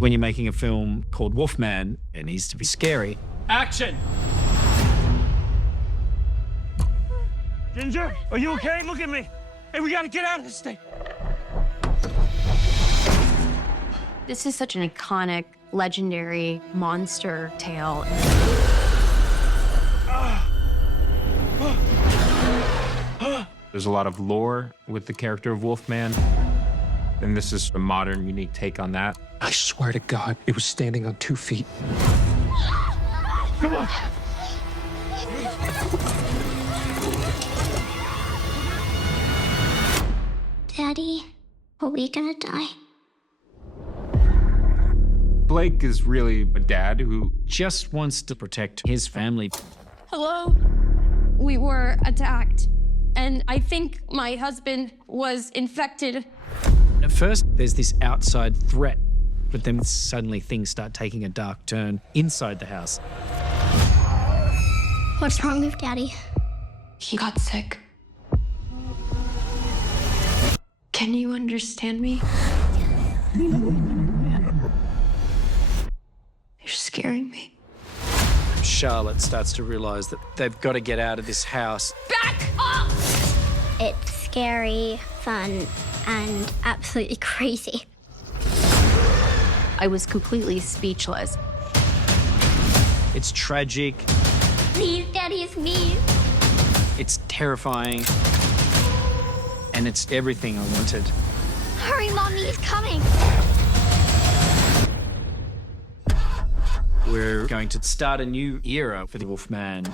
When you're making a film called Wolfman, it needs to be scary. Action! Ginger, are you okay? Look at me. Hey, we gotta get out of this thing. This is such an iconic, legendary monster tale. There's a lot of lore with the character of Wolfman, and this is a modern, unique take on that. I swear to God, it was standing on 2 feet. Come on. Daddy, are we gonna die? Blake is really a dad who Just wants to protect his family. Hello? We were attacked, and I think my husband was infected. At first, there's this outside threat, but then suddenly things start taking a dark turn inside the house. What's wrong with Daddy? He got sick. Can you understand me? You're scaring me. Charlotte starts to realize that they've got to get out of this house. Back up! It's scary, fun, and absolutely crazy. I was completely speechless. It's tragic, Please, Daddy, it's me. it's terrifying, and it's everything I wanted. Hurry, Mommy, he's coming. We're going to start a new era for the Wolfman.